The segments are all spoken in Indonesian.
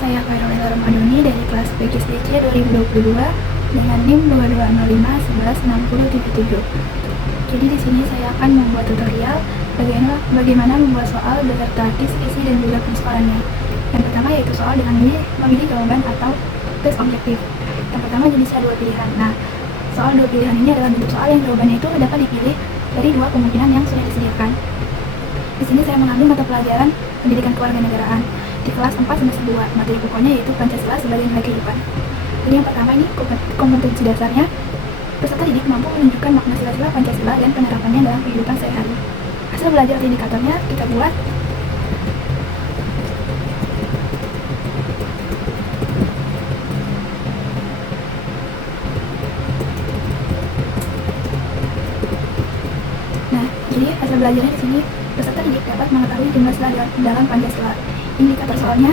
saya Khairul Ramadhani dari kelas PGSDC 2022 dengan NIM 2205116077. Jadi di sini saya akan membuat tutorial bagaimana membuat soal beserta tis, isi, dan juga pensoalannya. Yang pertama yaitu soal dengan memilih jawaban atau tes objektif. Yang pertama jenisnya dua pilihan. Nah, soal dua pilihan ini adalah bentuk soal yang jawabannya itu dapat dipilih dari dua kemungkinan yang sudah disediakan. Di sini saya mengambil mata pelajaran Pendidikan Kewarganegaraan di kelas 4 semester 2. Materi pokoknya yaitu Pancasila sebagai nilai kehidupan. Jadi yang pertama ini kompetensi dasarnya, peserta didik mampu menunjukkan makna sila-sila Pancasila dan penerapannya dalam kehidupan sehari-hari. Hasil belajar indikatornya kita buat. Nah, jadi hasil belajarnya di sini peserta didik dapat mengetahui jumlah sila dalam Pancasila. Indikator soalnya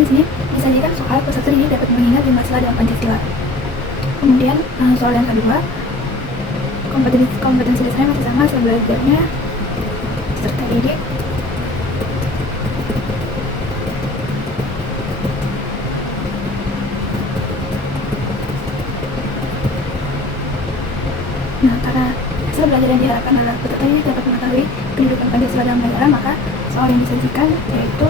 di sini disajikan soal peserta didik dapat mengingat jumlah sila dalam Pancasila. Kemudian soal yang kedua, kompetensi dasarnya masih sama, hasil belajarnya peserta didik karena hasil belajar yang diharapkan adalah peserta didik dapat mengetahui kedudukan Pancasila dalam negara, maka soal yang disajikan yaitu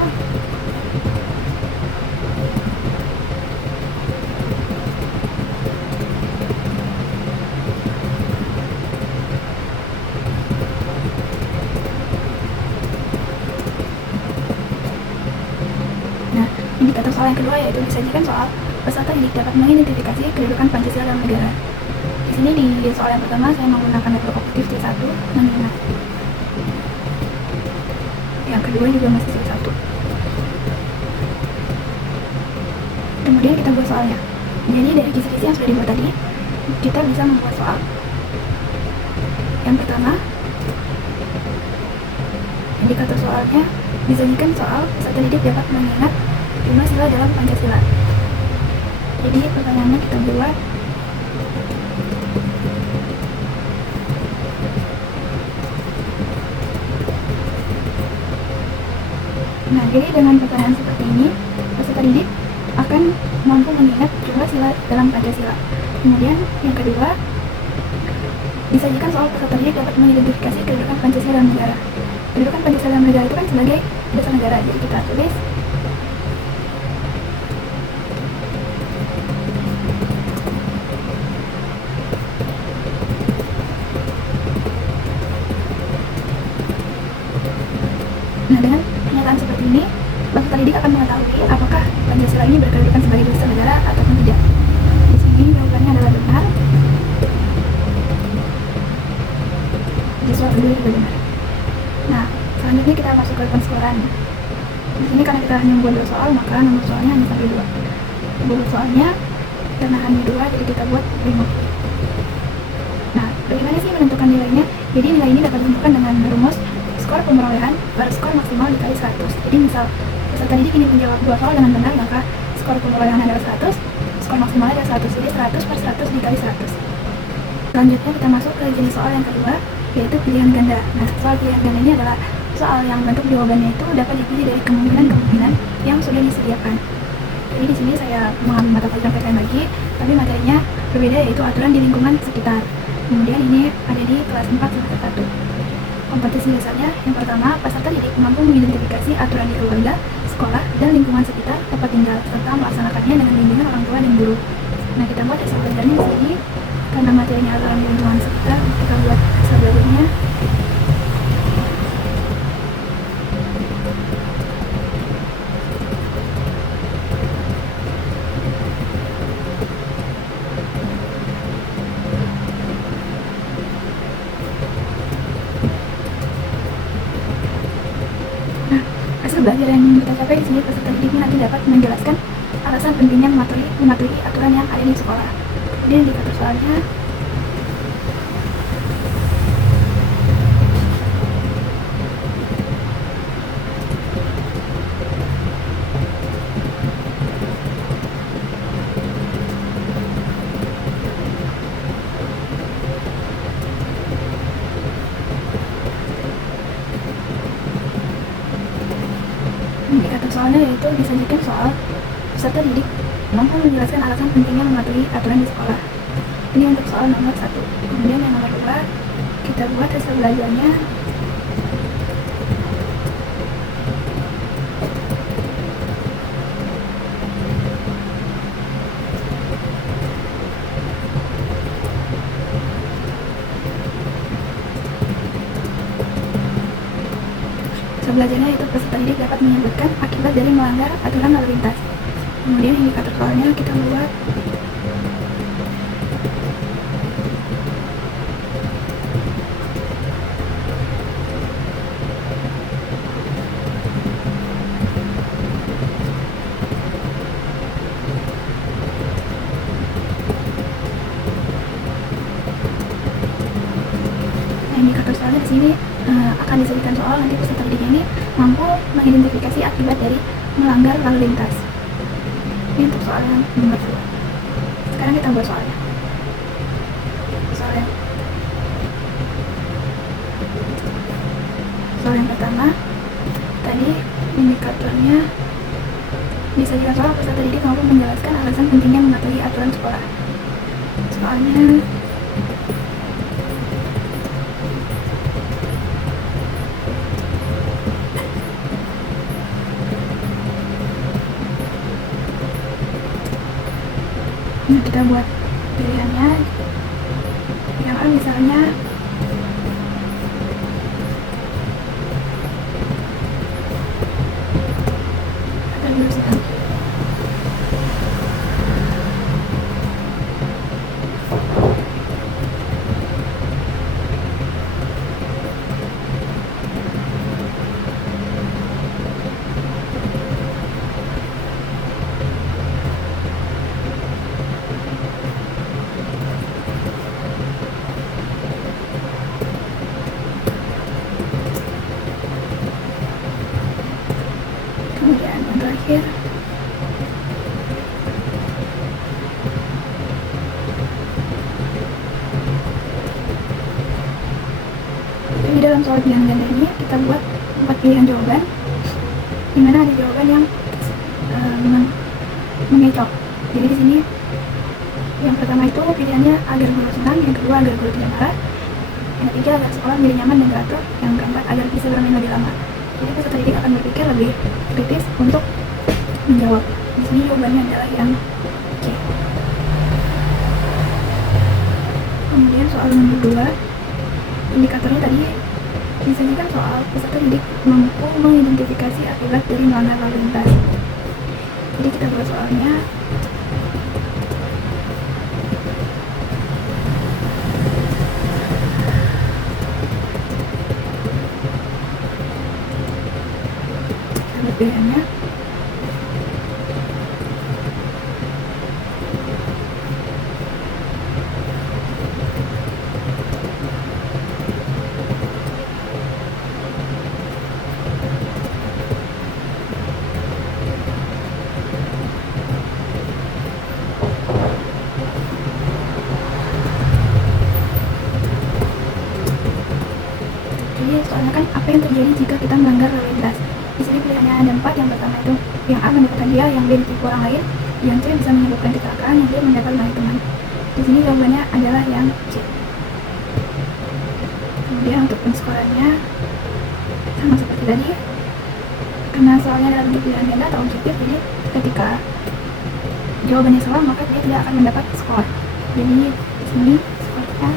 indikator soal yang kedua yaitu disajikan soal peserta didik dapat mengidentifikasi kedudukan Pancasila dalam negara. Di sini di soal yang pertama saya menggunakan metode kognitif C1 mengingat. Yang kedua juga masih C1. Kemudian kita buat soalnya. Jadi dari kisi-kisi yang sudah dibuat tadi, kita bisa membuat soal. Yang pertama, indikator soalnya disajikan soal peserta didik dapat mengingat jumlah sila dalam Pancasila. Jadi pertanyaannya kita buat. Nah, jadi dengan pertanyaan seperti ini, peserta didik akan mampu mengingat jumlah sila dalam Pancasila. Kemudian yang kedua, disajikan soal peserta didik dapat mengidentifikasi kedudukan Pancasila dalam negara. Kedudukan Pancasila dalam negara itu kan sebagai dasar negara. Jadi kita tulis Nah, dengan pernyataan seperti ini, peserta didik akan mengetahui apakah Pancasila ini berkedudukan sebagai dasar negara ataupun tidak. Di sini jawabannya adalah benar. Di soal kedua juga benar. Nah, selanjutnya kita masuk ke penskoran. Di sini karena kita hanya membuat 2 soal, maka nomor soalnya hanya sampai 2. Bobot soalnya karena hanya 2, jadi kita buat 5. Nah, bagaimana sih menentukan nilainya? Jadi nilai ini dapat ditentukan dengan rumus skor pemerolehan per skor maksimal dikali 100. Jadi misal peserta didik ini menjawab 2 soal dengan benar, maka skor pemerolehan adalah 100, skor maksimalnya adalah 100. Jadi 100 per 100 dikali 100. Selanjutnya kita masuk ke jenis soal yang kedua, yaitu pilihan ganda. Nah, soal pilihan ganda ini adalah soal yang bentuk jawabannya itu dapat dipilih dari kemungkinan-kemungkinan yang sudah disediakan. Jadi di sini saya mengambil mata pelajaran PTN lagi, tapi materinya berbeda, yaitu aturan di lingkungan sekitar. Kemudian ini ada di kelas 4 semester 1. Kompetensi dasarnya, yang pertama, peserta didik mampu mengidentifikasi aturan di keluarga, sekolah, dan lingkungan sekitar tempat tinggal, serta melaksanakannya dengan bimbingan orang tua dan guru. Nah, kita buat hasil belajarnya di sini. Karena materinya aturan di lingkungan sekitar, kita buat hasil belajarnya. Belajar yang kita capai di sini, peserta didik nanti dapat menjelaskan alasan pentingnya mematuhi aturan yang ada di sekolah. Kemudian indikator soalnya soalnya yaitu disajikan soal peserta didik mampu menjelaskan alasan pentingnya mematuhi aturan di sekolah. Ini untuk soal nomor 1. Kemudian yang nomor 2, kita buat hasil belajarnya. Belajarnya itu peserta didik dapat menyebutkan akibat dari melanggar aturan lalu lintas. Kemudian indikator soalnya kita buat. Nah, indikator soalnya di sini akan disebutkan soal nanti peserta didiknya ini mampu mengidentifikasi akibat dari melanggar lalu lintas. Ini untuk soal yang nomor 2. Sekarang kita buat soalnya. Soal yang pertama, tadi indikatornya disajikan soal peserta didik mampu menjelaskan alasan pentingnya mematuhi aturan sekolah. Soalnya ini kita buat pilihannya. Yang A misalnya ada dulu sedang. Kemudian yang terakhir di dalam soal pilihan ganda ini kita buat 4 pilihan jawaban, dimana ada jawaban yang mengecoh. Jadi di sini yang pertama itu pilihannya agar guru senang, yang kedua agar guru tidak marah, yang ketiga agar sekolah menjadi nyaman dan teratur, yang keempat agar bisa bermain lebih lama. Jadi peserta didik akan berpikir lebih kritis untuk menjawab. Di sini jawabannya adalah yang C. Kemudian soal nomor 2, indikatornya tadi disajikan soal peserta didik mampu mengidentifikasi akibat dari melanggar lalu lintas. Jadi kita buat soalnya. Pilihannya soalnya kan apa yang terjadi jika kita melanggar lalu lintas. Di sini pilihannya ada 4. Yang pertama itu yang A mendapatkan dia, yang B ditipu orang lain, yang C bisa menyebabkan kecelakaan, yang D mendapat banyak teman. Di sini jawabannya adalah yang C. Kemudian untuk penskorannya sama seperti tadi, karena soalnya adalah bentuk pilihan ganda atau objektif, jadi ketika jawabannya salah maka dia tidak akan mendapat skor. Jadi di sini skornya.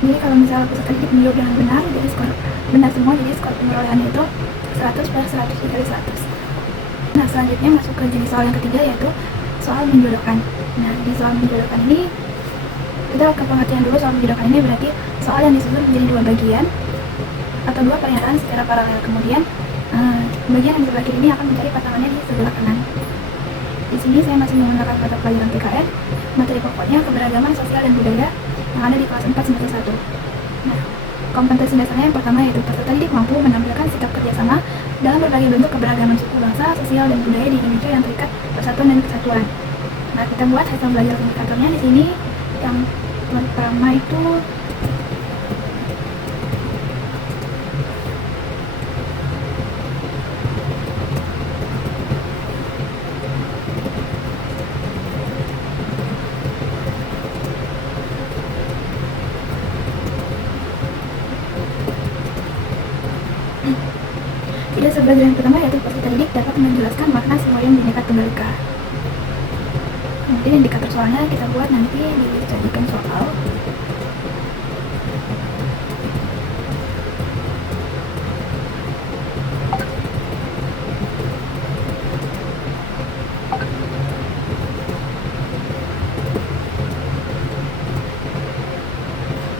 Jadi kalau misalnya peserta didik menjawab dengan benar, jadi skor benar semua, jadi skor pengeroyokannya itu 100 per 100 dikali 100. Nah, selanjutnya masuk ke jenis soal yang ketiga, yaitu soal menjodohkan. Nah, di soal menjodohkan ini kita ke pengertian dulu. Soal menjodohkan ini berarti soal yang disusun menjadi 2 bagian atau 2 pernyataan secara paralel. Kemudian bagian yang di sebelah kiri ini akan mencari pasangannya di sebelah kanan. Di sini saya masih menggunakan mata pelajaran PKN. Materi pokoknya keberagaman sosial dan budaya yang ada di kelas 4 semester 1. Nah, kompetensi dasarnya yang pertama yaitu peserta didik mampu menampilkan sikap kerjasama dalam berbagai bentuk keberagaman suku, bangsa, sosial, dan budaya di Indonesia yang terikat persatuan dan kesatuan. Nah, kita buat hasil belajar indikatornya di sini. Yang pertama itu Hasil belajar yang pertama yaitu peserta didik dapat menjelaskan makna semboyan Bhinneka Tunggal Ika. Kemudian indikator soalnya kita buat nanti dijadikan soal.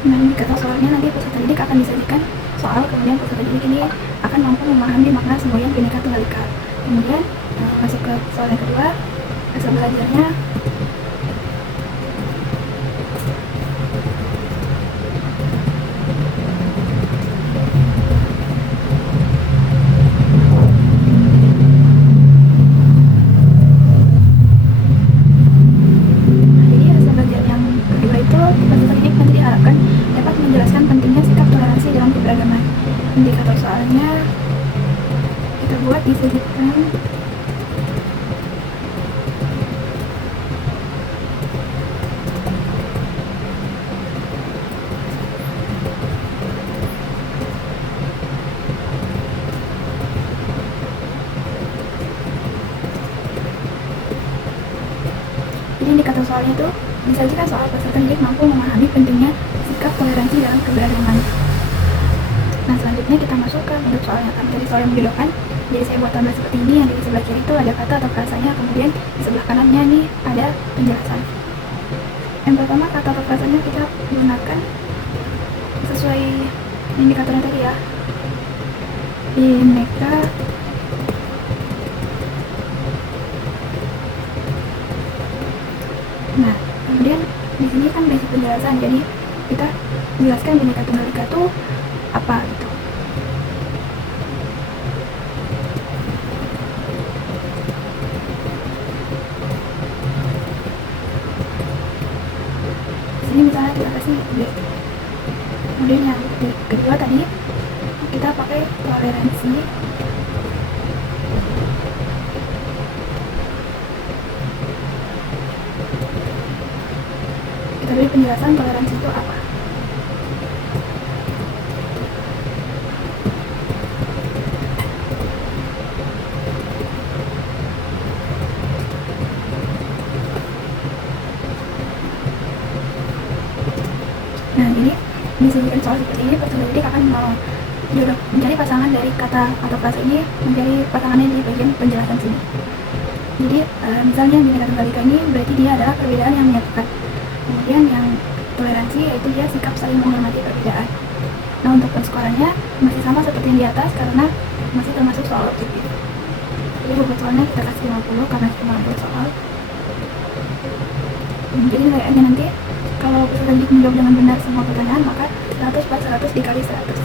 Nah, indikator soalnya nanti peserta didik akan disajikan soal, kemudian peserta didik ini akan mampu memahami makna semboyan Bhinneka Tunggal Ika. Kemudian masuk ke soal yang kedua, hasil belajarnya menjelaskan pentingnya sikap toleransi dalam keberagaman. Indikator soalnya kita buat disebutkan jadi indikator soalnya itu disajikan soal peserta didik mampu memahami pentingnya sikap toleransi dalam keberagaman. Nah, selanjutnya kita masuk ke bentuk soalnya kan. Jadi soal yang menjodohkan, jadi saya buat tabel seperti ini, yang di sebelah kiri itu ada kata atau frasanya, kemudian di sebelah kanannya nih ada penjelasan. Yang pertama, kata atau frasanya kita gunakan sesuai indikatornya tadi ya, Bhinneka Nah, kemudian di sini kan basic penjelasan, jadi kita jelaskan Bhinneka Tunggal Ika itu apa gitu. Di sini misalnya kita kasih B. Kemudian yang kedua tadi kita pakai toleransi. Kita beri penjelasan toleransi itu apa. Nah, jadi disajikan soal seperti ini, peserta didik akan mencari pasangan dari kata atau frasa ini, mencari pasangannya di bagian penjelasan sini. Jadi misalnya Bhinneka Tunggal Ika ini berarti dia adalah perbedaan yang menyatukan. Kemudian yang toleransi yaitu dia sikap saling menghormati perbedaan. Nah, untuk penskorannya masih sama seperti yang di atas karena masih termasuk soal objektif. Jadi bobot soalnya kita kasih 50 karena cuma ada soal. Jadi nilainya nanti kalau peserta didik menjawab dengan benar semua pertanyaan, maka 100 per 100 dikali 100.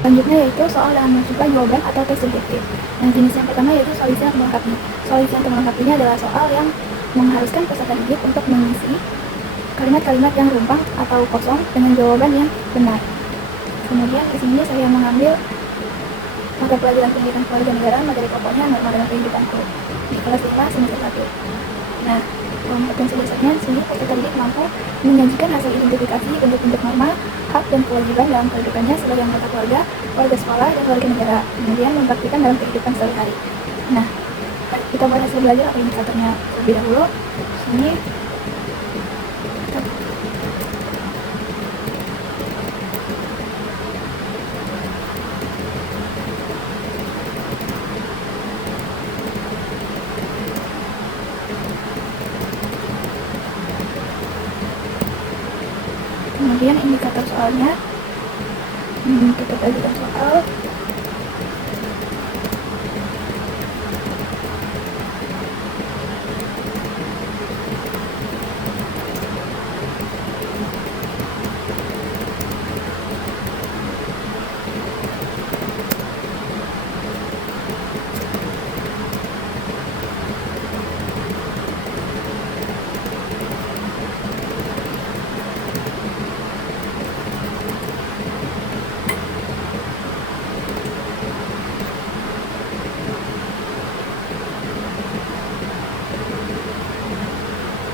Selanjutnya yaitu soal dengan menentukan jawaban atau tes subjektif. Nah, jenis yang pertama yaitu soal isi yang melengkapi. Soal isi yang melengkapi ini adalah soal yang mengharuskan peserta didik untuk mengisi kalimat-kalimat yang rumpang atau kosong dengan jawaban yang benar. Kemudian di sini saya mengambil mata pelajaran pendidikan keluarga negara, materi pokoknya norma dalam kehidupanku di kelas 5 semester 1. Nah, kompetensi dasarnya di sini peserta didik mampu menyajikan hasil identifikasi bentuk-bentuk norma, hak dan kewajiban dalam kehidupannya sebagai anggota keluarga, warga sekolah, dan warga negara. Kemudian mempraktikkan dalam kehidupan sehari-hari. Nah, kita buat hasil belajar atau indikatornya terlebih dahulu. Sini kemudian indikator soalnya kita bagikan soal.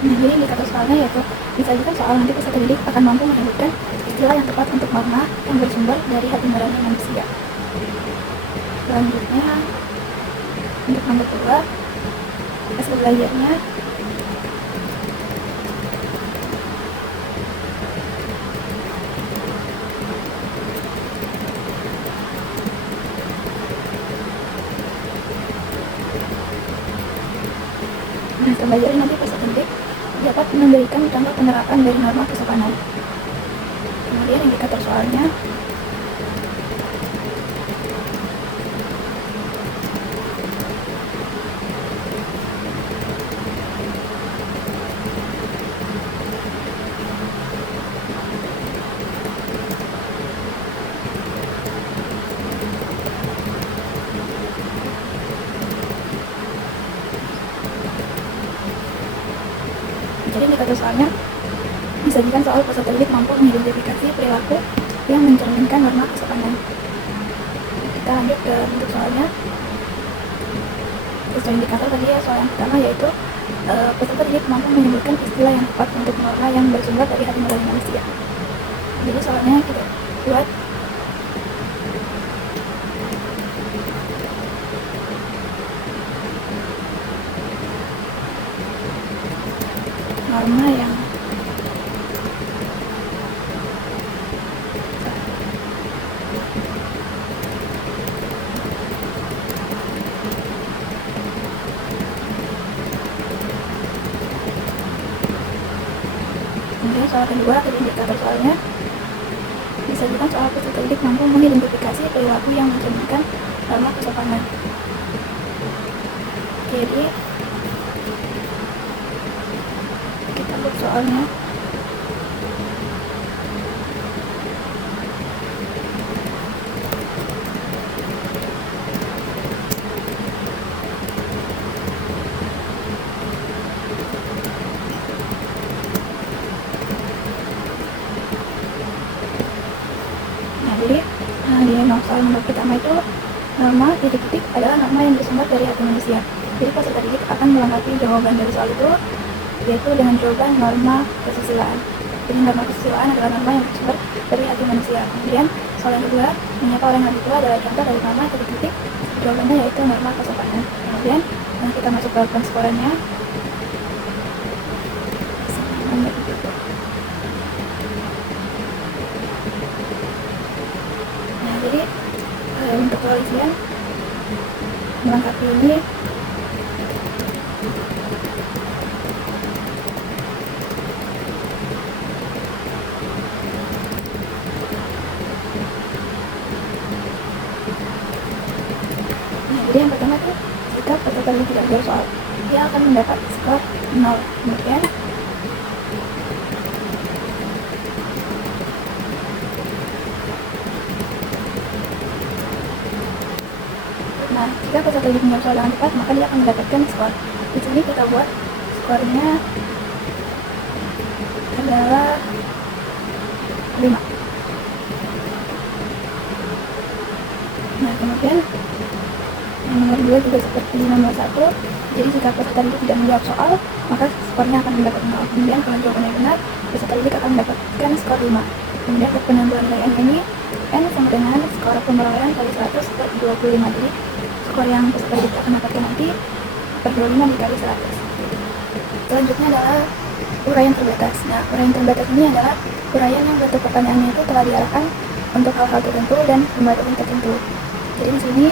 Nah, jadi indikator soalnya yaitu disajikan soal nanti peserta didik akan mampu menyebutkan istilah yang tepat untuk makna yang bersumber dari hati nurani manusia. Selanjutnya untuk nomor 2, hasil belajarnya hasil belajar nanti peserta didik dapat memberikan contoh penerapan dari norma kesopanan. Kemudian indikator soalnya jadi indikator soalnya disajikan soal peserta didik mampu mengidentifikasi perilaku yang mencerminkan norma kesopanan. Kita lanjut ke bentuk soalnya. Sesuai indikator tadi ya, soal yang pertama yaitu peserta didik mampu menyebutkan istilah yang tepat untuk norma yang bersumber dari hati nurani manusia. Jadi soalnya kita buat norma yang kemudian soal kedua dari indikator soalnya disajikan soal peserta didik mampu mengidentifikasi perilaku yang mencerminkan norma kesopanan. Jadi kita buat soalnya. Jadi di soal nomor pertama itu norma titik-titik adalah norma yang bersumber dari hati manusia. Jadi peserta didik akan melengkapi jawaban dari soal itu yaitu dengan jawaban norma kesusilaan. Jadi norma kesusilaan adalah norma yang bersumber dari hati manusia. Kemudian soal yang kedua, menyapa orang lebih tua adalah contoh dari norma titik-titik. Jawabannya yaitu norma kesopanan. Kemudian kita masuk ke penskorannya. Jadi untuk kepolisian melengkapi ini jadi yang pertama tuh jika peserta didik tidak jawab soal, dia akan mendapat skor 0. Kemudian jika peserta didik menjawab soal dengan tepat, maka dia akan mendapatkan skor. Di sini kita buat skornya adalah 5. Nah, kemudian yang nomor 2 juga seperti di nomor 1. Jadi jika peserta didik tidak menjawab soal, maka skornya akan mendapat 0. Kemudian kalau jawabannya benar, peserta didik akan mendapatkan skor 5. Kemudian untuk penambahan nilai n ini, n sama dengan skor pemrolehan kali 100 per 25. Jadi skor yang peserta didik akan dapatkan nanti per 25 dikali 100. Selanjutnya adalah uraian terbatas. Nah, uraian terbatas ini adalah uraian yang bentuk pertanyaannya itu telah diarahkan untuk hal-hal tertentu dan pembatasan tertentu. Jadi di sini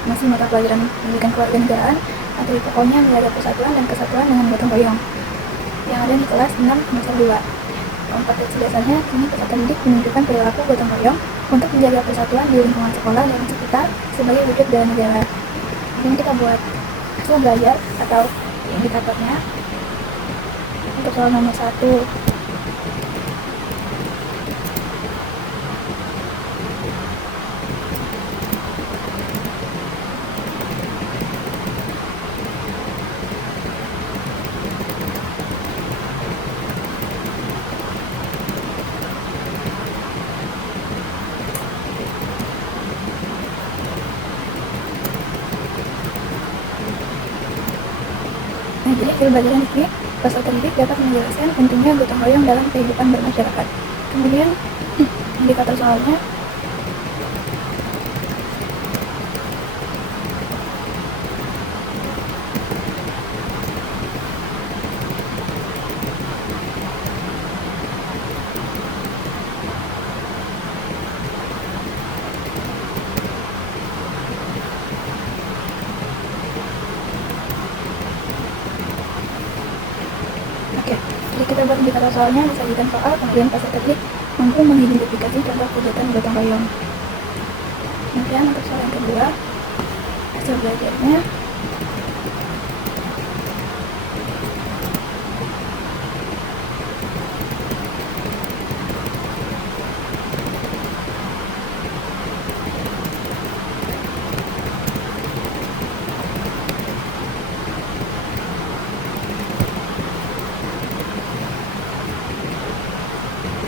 masih mata pelajaran pendidikan kewarganegaraan atau pokoknya menjaga persatuan dan kesatuan dengan gotong royong yang ada di kelas 6 semester 2. Kompetensi dasarnya ini peserta didik menunjukkan perilaku gotong royong untuk menjaga persatuan di lingkungan sekolah dan sekitar sebagai wujud bela negara. Ini kita buat hasil belajar atau indikatornya. Untuk soal nomor 1, jadi hasil belajar ini peserta didik dapat menjelaskan pentingnya gotong royong dalam kehidupan bermasyarakat. Kemudian indikator soalnya Jadi kita buat indikator soalnya, disajikan soal, kemudian peserta didik mampu mengidentifikasi contoh kegiatan gotong royong. Kemudian untuk soal yang kedua, hasil belajarnya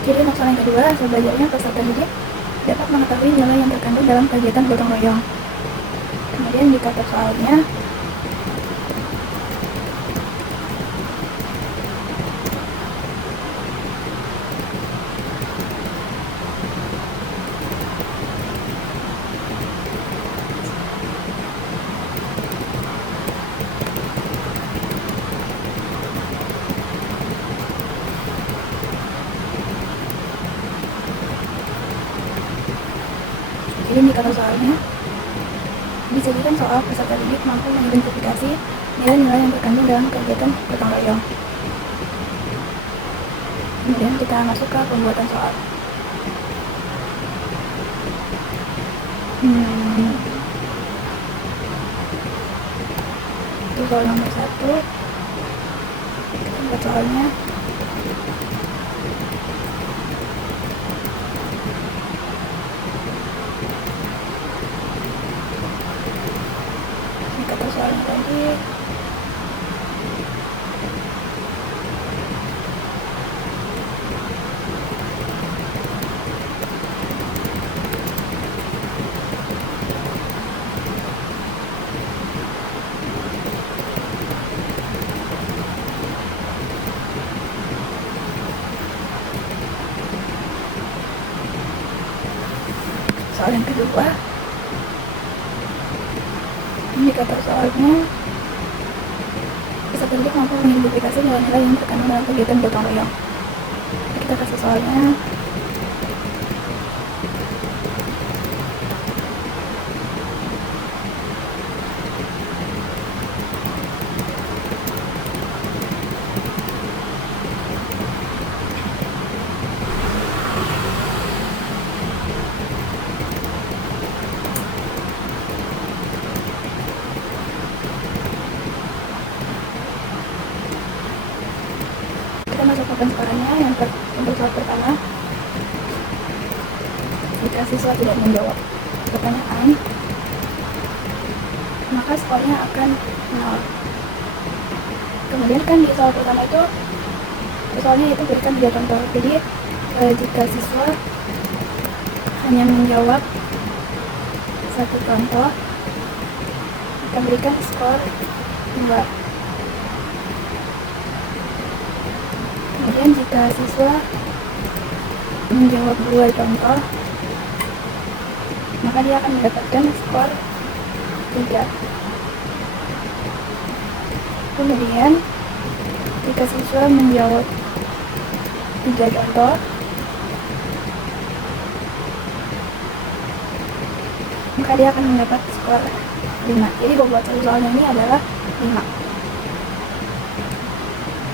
Jadi untuk soal yang kedua, hasil belajarnya peserta didik dapat mengetahui nilai yang terkandung dalam kegiatan gotong royong. Kemudian indikator soalnya indikator soalnya disajikan soal peserta didik mampu mengidentifikasi nilai-nilai yang terkandung dalam kegiatan gotong royong. Kemudian kita masuk ke pembuatan soal. Itu soal nomor 1. Kita buat soalnya. Indikator soalnya tadi soal yang kedua, indikator soalnya peserta didik mampu mengidentifikasi nilai-nilai yang terkandung dalam kegiatan gotong royong. Kita kasih soalnya. Kita masuk ke pensekorannya. Untuk soal pertama, jika siswa tidak menjawab pertanyaan, maka skornya akan 0. Kemudian kan di soal pertama itu soalnya itu berikan 3 contoh. Jadi jika siswa hanya menjawab 1 contoh, kita berikan skor 2. Kemudian jika siswa menjawab 2 contoh, maka dia akan mendapatkan skor 3. Kemudian jika siswa menjawab 3 contoh, maka dia akan mendapat skor 5. Jadi bobot soalnya ini adalah 5.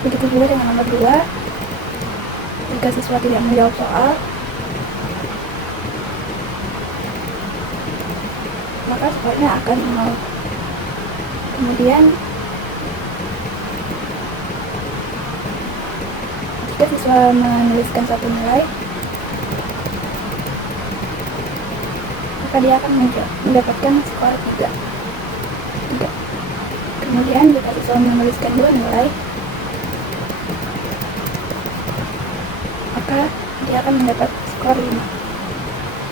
Begitu juga dengan nomor 2. Jika siswa tidak menjawab soal, maka skornya akan 0. Kemudian jika siswa menuliskan 1 nilai, maka dia akan mendapatkan skor 3. Kemudian jika siswa menuliskan 2 nilai, maka dia akan mendapat skor 5.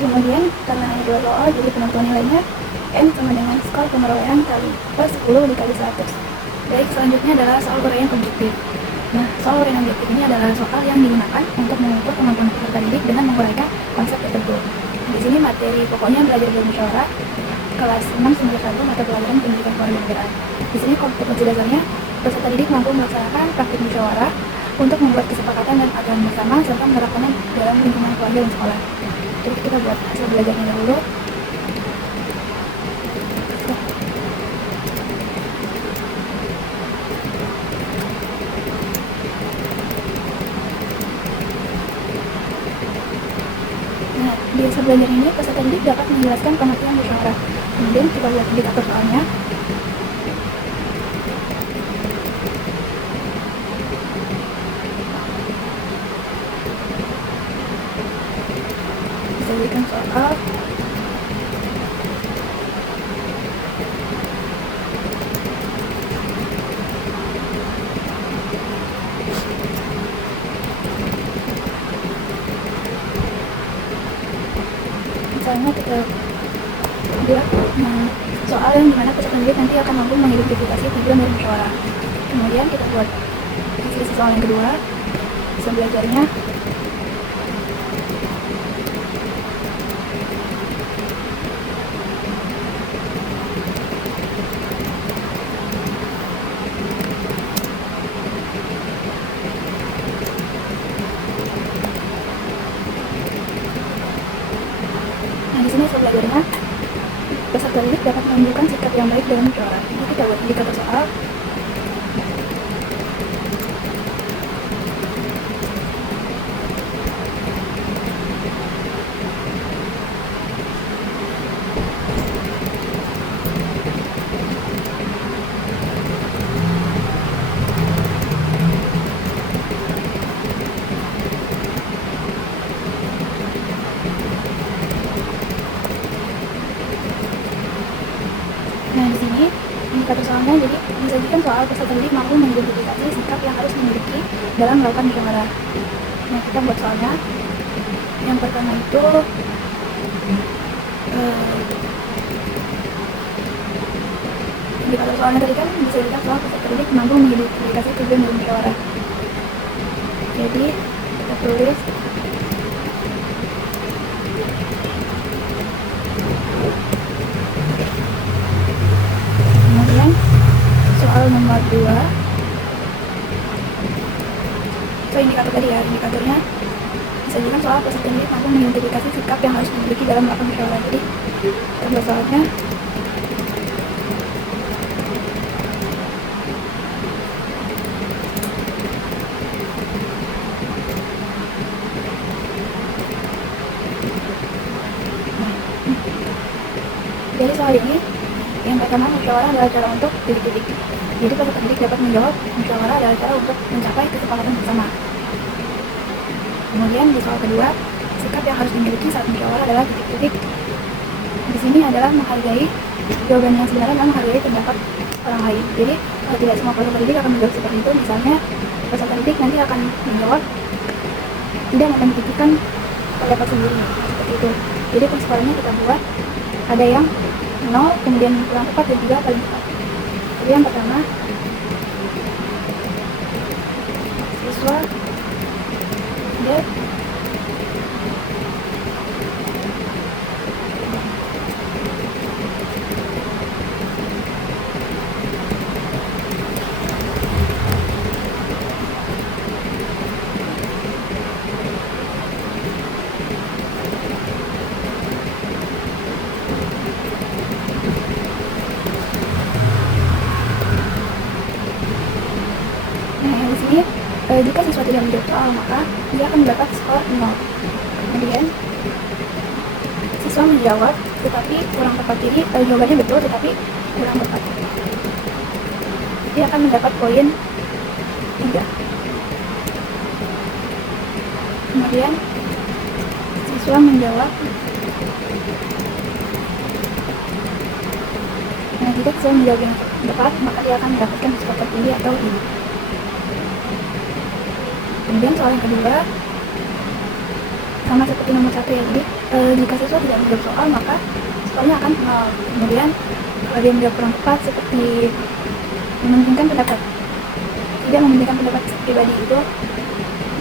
Kemudian karena hanya 2 soal, jadi penentuan nilainya N sama dengan skor pengurangan kali 10 dikali 100. Baik, selanjutnya adalah soal uraian objektif. Nah, soal uraian objektif ini adalah soal yang digunakan untuk mengukur kemampuan peserta didik dengan menguraikan konsep tertentu. Di sini materi pokoknya belajar bermusyawarah kelas 6 semester 1 mata pelajaran pendidikan kewarganegaraan. Di sini kompetensi dasarnya peserta didik mampu melaksanakan praktik musyawarah untuk membuat kesepakatan dan aturan bersama serta menerapkannya dalam lingkungan keluarga dan sekolah. Jadi kita buat hasil belajarnya dahulu. belajar ini, peserta didik dapat menjelaskan pengertian musyawarah. Kemudian kita buat indikator soalnya. Bisa jadikan soal. Misalnya kita buat soal yang dimana peserta didik nanti akan mampu mengidentifikasi tujuan dari musyawarah. Kemudian kita buat sisi soal yang kedua, bisa belajarnya. Nah, di sini saya belajarnya peserta didik dapat menunjukkan sikap yang baik dalam musyawarah. Jadi kita buat indikator soal. Nah, di sini indikator soalnya jadi disajikan soal peserta didik mampu mengidentifikasi sikap yang harus dimiliki dalam melakukan musyawarah. Nah, kita buat soalnya. Yang pertama itu indikator soalnya tadi kan disajikan soal peserta didik mampu mengidentifikasi tujuan dari musyawarah. Jadi kita tulis kemudian soal nomor 2. So, indikator tadi ya, indikatornya disajikan soal peserta didik mampu mengidentifikasi sikap yang harus dimiliki dalam melakukan musyawarah. Jadi kita buat soalnya. Jadi soal ini yang pertama, musyawarah adalah cara untuk didik. Jadi peserta didik dapat menjawab musyawarah adalah cara untuk mencapai kesepakatan bersama. Kemudian di soal kedua, sikap yang harus dimiliki saat musyawarah adalah titik-titik. Di sini adalah menghargai jawaban yang sebenarnya adalah menghargai pendapat orang lain. Jadi tidak semua peserta didik akan menjawab seperti itu. Misalnya peserta didik nanti akan menjawab tidak memperhatikan pendapat sendiri seperti itu. Jadi penskorinya kita buat ada yang 0, kemudian kurang tepat dan juga paling tepat. Jadi yang pertama, siswa dia jika siswa tidak menjawab soal, maka dia akan mendapat skor 0. Kemudian siswa menjawab tetapi kurang tepat. Jadi jawabannya betul tetapi kurang tepat, dia akan mendapat poin 3. Kemudian siswa menjawab, nah jika siswa menjawab yang tepat, maka dia akan mendapatkan skor tertinggi atau ini. Kemudian soal yang kedua sama seperti nomor 1 ya. Jadi jika siswa tidak menjawab soal, maka skornya akan 0. Kemudian kalau dia menjawab kurang tepat seperti mementingkan pendapat, tidak mementingkan pendapat pribadi, itu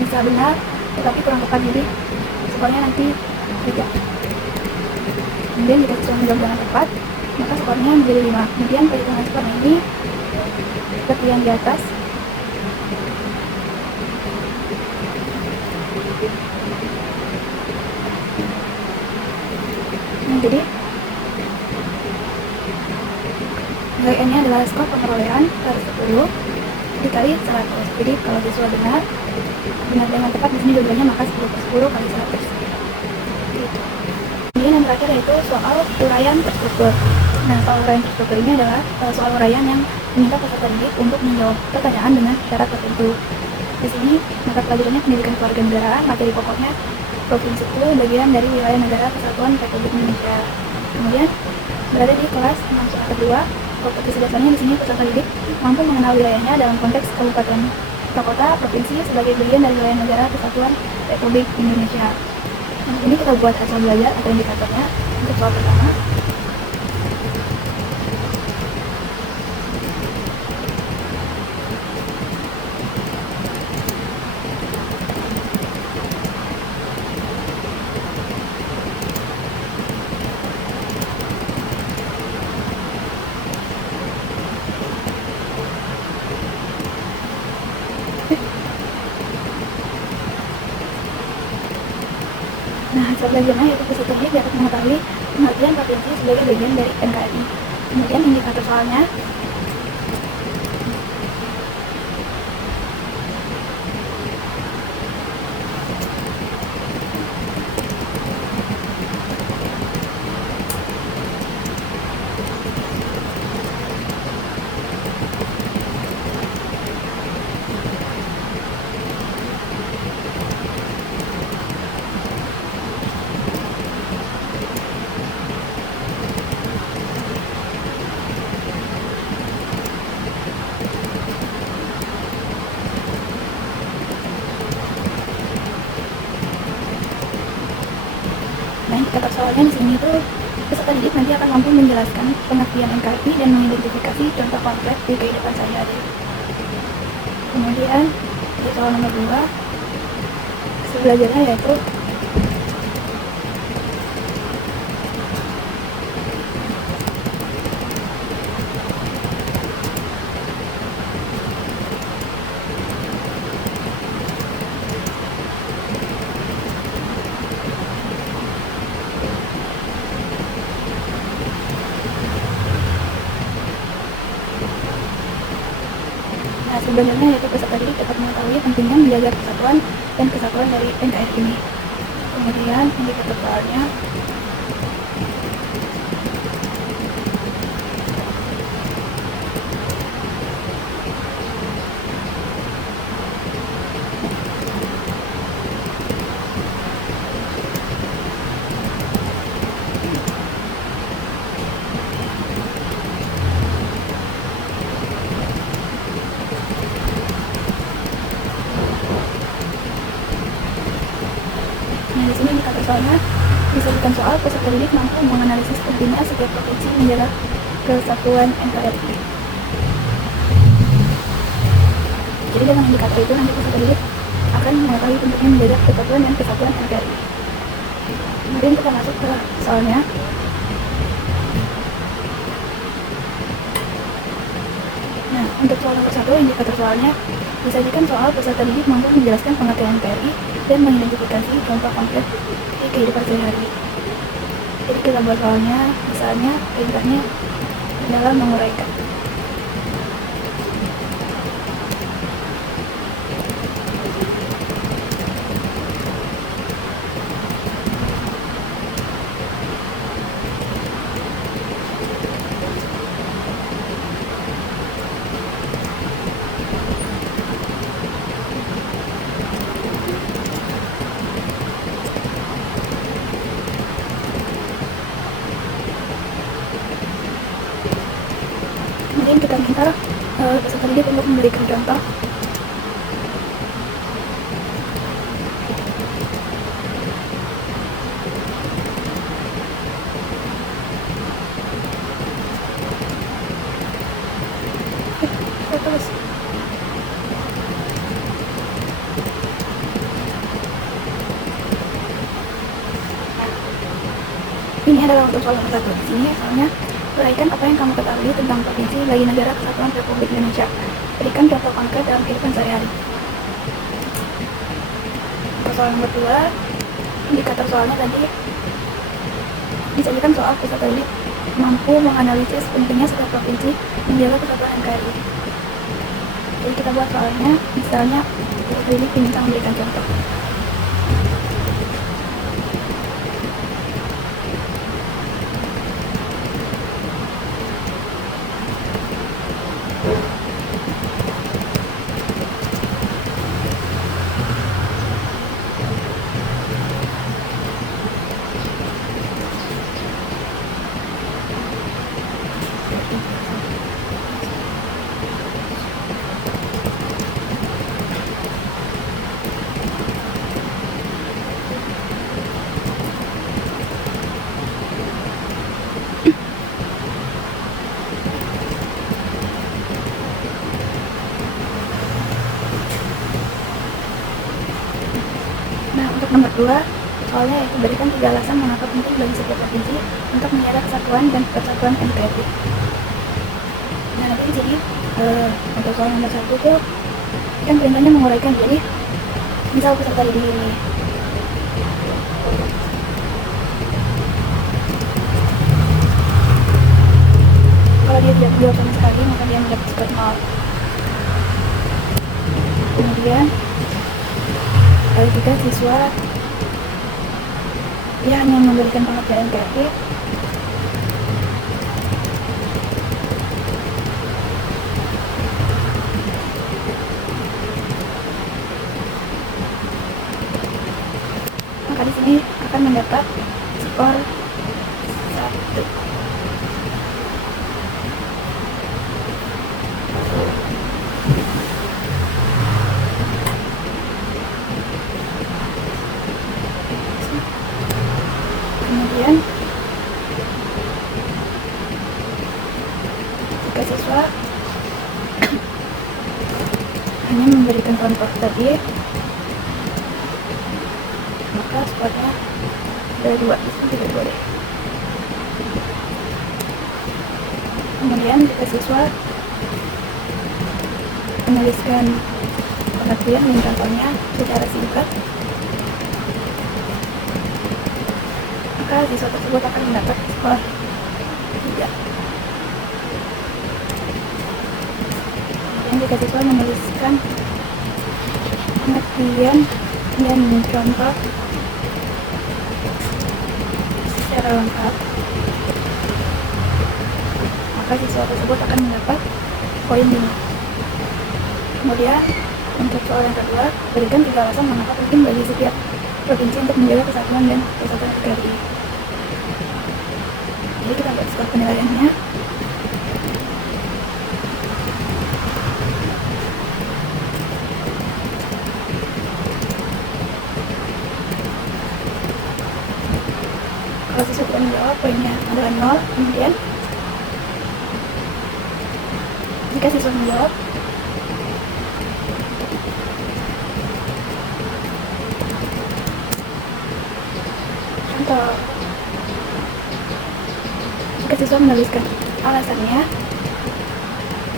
bisa benar tetapi kurang tepat, jadi skornya nanti 3. Kemudian jika siswa menjawab dengan tepat, maka skornya menjadi 5. Kemudian perhitungan skor ini seperti yang di atas. Nah, jadi nilai N nya adalah skor pengerolehan per 10 dikali 100. Jadi kalau siswa benar dengan tepat di sini dua-duanya, maka 10/10 kali 100. Gitu. Kemudian yang terakhir yaitu soal uraian terstruktur. Nah, soal uraian terstruktur ini adalah soal uraian yang meminta peserta didik untuk menjawab pertanyaan dengan syarat tertentu. Di sini mata pelajarannya pendidikan kewarganegaraan, materi pokoknya provinsi itu bagian dari wilayah negara kesatuan Republik Indonesia. Kemudian berada di kelas 6 semester 2, kompetensi dasarnya di sini peserta didik mampu mengenal wilayahnya dalam konteks kabupaten, kota, provinsi sebagai bagian dari wilayah negara kesatuan Republik Indonesia. Nah, ini kita buat hasil belajar atau indikatornya untuk soal pertama. Nah, hasil belajarnya yaitu peserta didik dapat mengetahui pengertian provinsi sebagai bagian dari NKRI. Kemudian indikator soalnya, nah indikator soalnya di sini tuh peserta didik nanti akan mampu menjelaskan pengertian NKRI dan mengidentifikasi contoh konkret di kehidupan sehari-hari. Kemudian di soal nomor 2, hasil belajarnya yaitu hasil belajarnya yaitu peserta didik dapat mengetahui pentingnya menjaga persatuan dan kesatuan dari NKRI ini. Kemudian indikator soalnya, nah di sini indikator soalnya disebutkan soal peserta didik mampu menganalisis pentingnya setiap provinsi menjaga kesatuan NKRI. Jadi dengan indikator itu nanti peserta didik akan mengetahui pentingnya menjaga kesatuan dan kesatuan NKRI. Kemudian kita masuk ke soalnya. Nah, untuk soal nomor 1, indikator soalnya disajikan soal peserta didik mampu menjelaskan pengertian NKRI dan mengidentifikasi contoh konkret di kehidupan sehari-hari. Jadi kita buat soalnya, misalnya perintahnya adalah menguraikan. Kemudian kita minta peserta didik untuk memberikan contoh. Terus ini adalah untuk soal nomor 1. Di sini soalnya uraikan apa yang kamu ketahui tentang provinsi bagi negara kesatuan Republik Indonesia. Berikan contoh konkret dalam kehidupan sehari-hari. Soal nomor 2, indikator soalnya tadi disajikan soal peserta didik mampu menganalisis pentingnya setiap provinsi menjaga kesatuan NKRI. Jadi kita buat soalnya, misalnya peserta didik diminta memberikan contoh. Untuk nomor 2, soalnya yaitu berikan 3 alasan mengapa penting bagi setiap provinsi untuk menjaga kesatuan dan persatuan NKRI. Nah, nanti jadi untuk soal nomor 1 itu kan perintahnya menguraikan, jadi misal peserta didik ini kalau dia tidak menjawab sama sekali maka dia mendapat skor 0. Kemudian jika siswa dia hanya memberikan pengertian kreatif, maka di sini akan mendapat skor 1. Kemudian jika siswa hanya memberikan contoh tadi, maka skornya dari 2, itu tidak boleh. Kemudian jika siswa menuliskan pengertian dan contohnya secara singkat, maka siswa tersebut akan mendapat skor 3. Dan jika siswa menuliskan pengertian dan contoh secara lengkap, maka siswa tersebut akan mendapat poin 5. Kemudian untuk soal yang kedua, berikan 3 alasan mengapa penting bagi setiap provinsi untuk menjaga kesatuan dan persatuan NKRI. Jadi kita buat skor penilaiannya. Kalau siswa tidak menjawab, poinnya adalah 0. Kemudian jika siswa menjawab, contoh, jika siswa menuliskan alasannya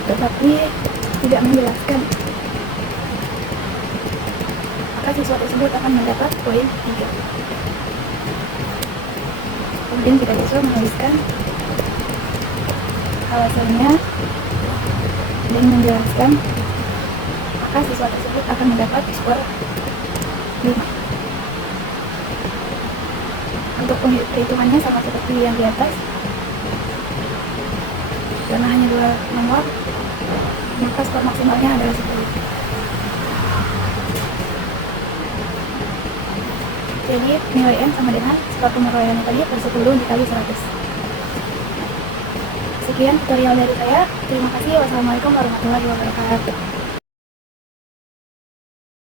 tetapi tidak menjelaskan, maka siswa tersebut akan mendapat poin 3. Kemudian jika siswa menuliskan alasannya dan menjelaskan, maka siswa tersebut akan mendapat skor 5. Untuk perhitungannya sama seperti yang di atas, karena hanya 2 nomor, maka skor maksimalnya adalah 10. Jadi nilai N sama dengan skor penguraiannya tadi per 10 dikali 100. Sekian tutorial dari saya. Terima kasih. Wassalamualaikum warahmatullahi wabarakatuh.